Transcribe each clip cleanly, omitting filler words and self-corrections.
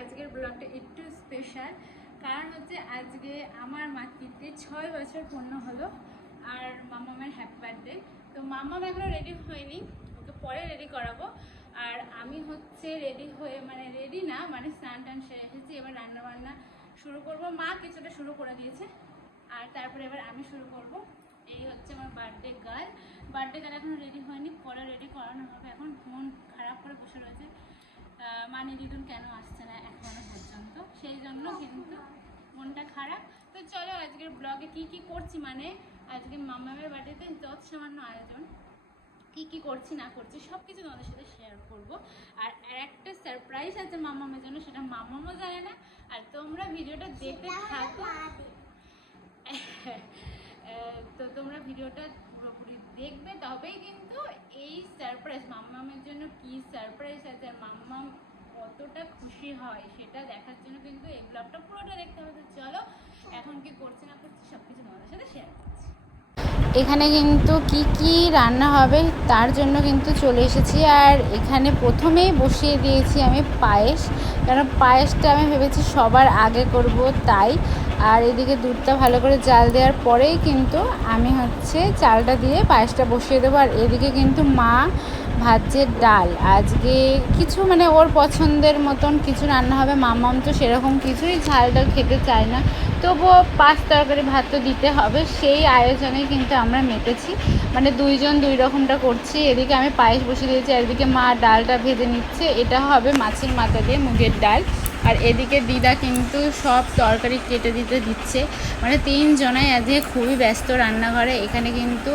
আজকের ব্লগটা একটু স্পেশাল, কারণ হচ্ছে আজকে আমার মাতৃত্বে 6 বছর পূর্ণ হলো আর মামামের হ্যাপি বার্থডে। তো মামাম এখনো রেডি হয়নি, ওকে পরে রেডি করাবো। আর আমি হচ্ছে রেডি হয়ে রেডি না স্নান টান সেরে এসেছি। এবার রান্না বান্না শুরু করব, মা কিছুটা শুরু করে দিয়েছে আর তারপরে এবার আমি শুরু করব। এই হচ্ছে আমার বার্থডে গার্ল। বার্থডে গার্ল এখনো রেডি হয়নি, পরে রেডি করানো হবে। এখন মন খারাপ করে বসে রয়েছে, মানে দিদুন কেন আসছে না এখনো পর্যন্ত, সেই জন্য কিন্তু মনটা খারাপ। তো চলো আজকের ব্লগে কি কি করছি, আজকে মামামের বার্থডেতে যত সামান্য আয়োজন, কি কি করছি না করছি সব কিছু তোমাদের সাথে শেয়ার করব। আর একটা সারপ্রাইজ আছে মামামের জন্য, সেটা মামামও জানে না। আর তোমরা ভিডিওটা দেখতে থাকো, তো তোমরা ভিডিওটা পুরোপুরি দেখবে, তবেই কিন্তু এই সারপ্রাইজ মাম্মামের জন্য কি সারপ্রাইজ আছে আর মাম্মাম কতটা খুশি হয় সেটা দেখার জন্য কিন্তু এই ব্লগটা পুরোটা দেখতে হবে। তো চলো এখন কি করছি না করছি সব কিছু তোমাদের সাথে শেয়ার করছি। এখানে কিন্তু কি কি রান্না হবে তার জন্য কিন্তু চলে এসেছি। আর এখানে প্রথমেই বসিয়ে দিয়েছি আমি পায়েস, কারণ পায়েসটা আমি ভেবেছি সবার আগে করব তাই। আর এদিকে দুধটা ভালো করে জাল দেওয়ার পরেই কিন্তু আমি হচ্ছে চালটা দিয়ে পায়েসটা বসিয়ে দেবো। আর এদিকে কিন্তু মা ভাজছে ডাল। আজকে কিছু ওর পছন্দের মতন কিছু রান্না হবে। মামাম তো সেরকম কিছুই ঝাল ডাল খেতে চায় না, তবুও 5 তরকারি ভাত তো দিতে হবে, সেই আয়োজনে কিন্তু আমরা মেতেছি। দুইজন দুই রকমটা করছি। এদিকে আমি পায়েস বসিয়ে দিয়েছি, এদিকে মা ডালটা ভেজে নিচ্ছে। এটা হবে মাছের মাথা দিয়ে মুগের ডাল। আর এদিকে দিদা কিন্তু সব তরকারি কেটে দিচ্ছে। 3 জনাই আজকে খুবই ব্যস্ত রান্নাঘরে। এখানে কিন্তু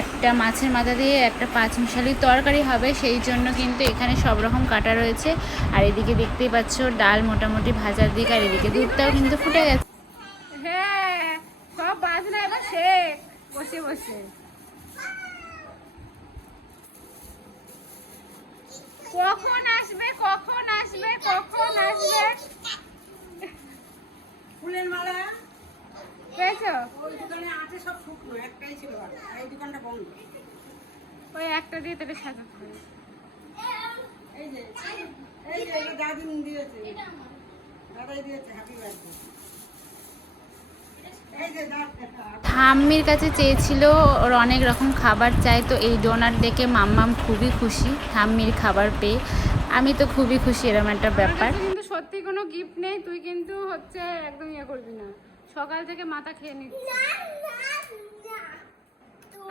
একটা মাছের মাথা দিয়ে একটা 5 মিশালি তরকারি হবে, সেই জন্য কিন্তু এখানে সব রকম কাটা রয়েছে। আর এদিকে দেখতেই পাচ্ছ ডাল মোটামুটি ভাজার দিকে, আর এদিকে দুধটাও কিন্তু ফুটে গেছে। হ্যাঁ, সব বাজনা এবার শেখ বসে বসে। কখন আসবে কখন আসবে কখন আসবে? ফুলের মালা পেয়েছো? ওই দোকানে আছে, সব শুকনো, একটাই ছিল আর এই দোকানটা বন্ধ। ওই একটা দিয়ে তোকে সাজাতে হবে। এই যে এটা দাদি দিয়েছে, দাদাই দিয়েছে হ্যাপি বার্থডে। ঠাম্মির কাছে চেয়েছিল ওর অনেক রকম খাবার চাই, তো এই ডোনাট দেখে মাম্মাম খুবই খুশি ঠাম্মির খাবার পেয়ে। আমি তো খুবই খুশি, এরকম একটা ব্যাপার। কিন্তু সত্যি কোনো গিফট নেই, তুই কিন্তু হচ্ছে একদম ইয়ে করবি না, সকাল থেকে মাথা খেয়ে নিচ্ছি।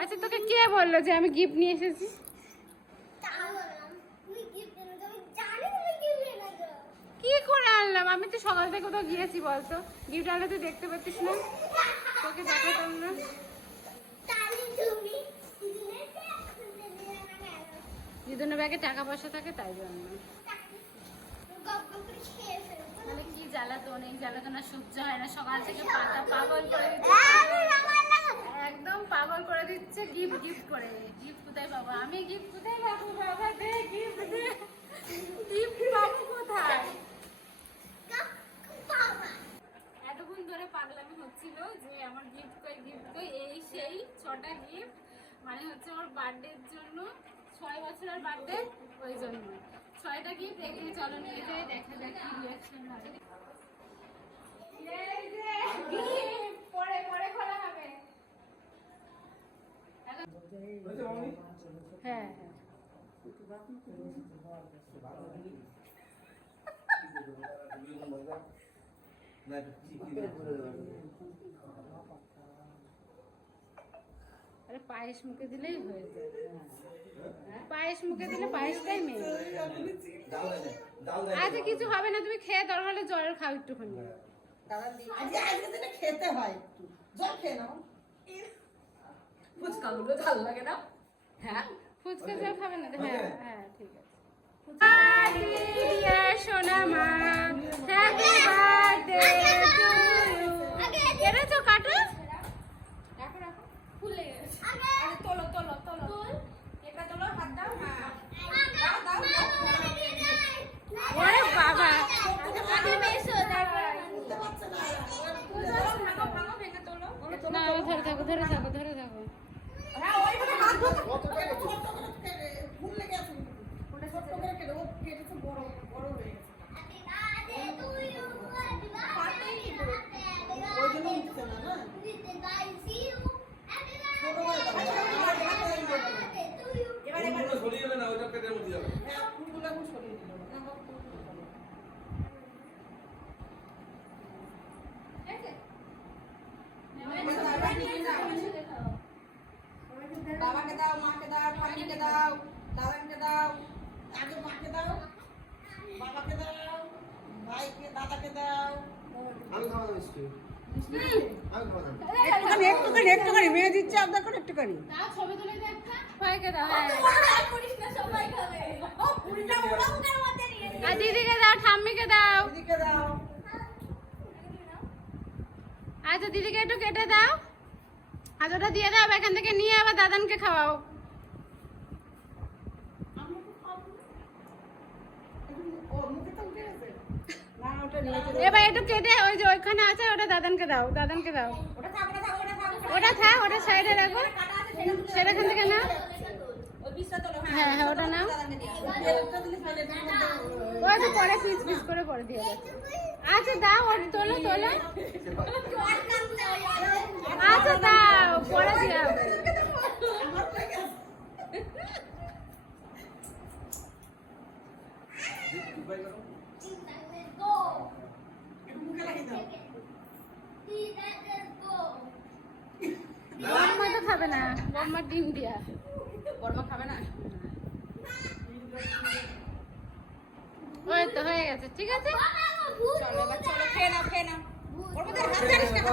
আচ্ছা তোকে কে বললো যে আমি গিফট নিয়ে এসেছি? কি করে আনলাম? আমি তো সকাল থেকে কোথাও গিয়েছি বলতো, গিফট আনলে তুই দেখতে পাচ্ছিস না, তোকে দেখাতাম না। দিদুনের ব্যাগে টাকা পয়সা থাকে তাই জন্য। কি জ্বালাতন, এই জ্বালাতন আর সহ্য হয় না। সকাল থেকে পাগল করে দিচ্ছে, একদম পাগল করে দিচ্ছে। গিফট করে, গিফট কোথায় পাবো আমি? গিফট কোথায় পাবো বাবা? দে গিফট দে, গিফট পাবো কোথায়? এতক্ষণ ধরে পাগলামি হচ্ছিল যে আমার গিফট কই, এই সেই 6টা গিফট, হচ্ছে আমার বার্থডের জন্য, 6 বছরের বার্থডে, ওই জন্য 6টা গিফট। এখানে চলো নিয়ে যাই, দেখা যাক কি রিঅ্যাকশন হয়। পরে পরে খোলা হবে। হ্যাঁ আরে পায়েস মুখে দিলেই হয়ে যায়, পায়েস মুখে দিলে পায়েসটাই মেয়ে। আচ্ছা কিছু হবে না, তুমি খেয়ে দরকার হলে জলের খাও একটুখানি। খেতে হয়, জল খেয়ে নাও। ফুচকা গুলো ভালো লাগে না? হ্যাঁ, ফুচকা জল খাবে না? হ্যাঁ হ্যাঁ ঠিক আছে। সোনা মা, হ্যাপি বার্থডে টু ইউ। এনেছো কাটো? রাখো রাখো, ফুল লেগে গেছে। আরে তোলো তোলো তোলো, এটা তোলো, হাত দাও। হ্যাঁ দাও দাও দাও। ওরে বাবা, না ধরে থাকো ধরে থাকো ধরে থাকো। ফুল লেগে আছে, ওটা ছোট করে কেটে, ও কেটেছে বড় বড় হয়ে গেছে। একটুখানি মেয়ে দিচ্ছে আবদার করে একটুখানি। দাও ছবি তুলে দে একটা সবাইকে দাও। হ্যাঁ আর দিদিকে দাও, ঠাম্মিকে দাও। দিদিকে দাও। আচ্ছা দিদিকে একটু কেটে দাও, আর ওটা দিয়ে দাও, এখান থেকে নিয়ে আবার দাদানকে খাওয়াও। না ওটা নিয়ে চলে এবার একটু কেটে ওই যে ওইখানে আছে ওটা দাদানকে দাও, দাদানকে দাও। ওটা থাক, ওটা সাইডে রাখো, সেটা এখান থেকে নাও। হ্যাঁ হ্যাঁ ওটা নাও, ওই তো পরে পিস পিস করে পরে দিয়ে দাও। আচ্ছা দাও, ওটা তোলো তোলো। আচ্ছা দাও, পরে দিও। বর্মা তো খাবে না, বর্মার ডিম দিয়া। বর্মা খাবে না। ওই তো হয়ে গেছে, ঠিক আছে। চলো এবার চলো খেয়ে নাও খেয়ে নাও। ওর মধ্যে হাত জানিস না।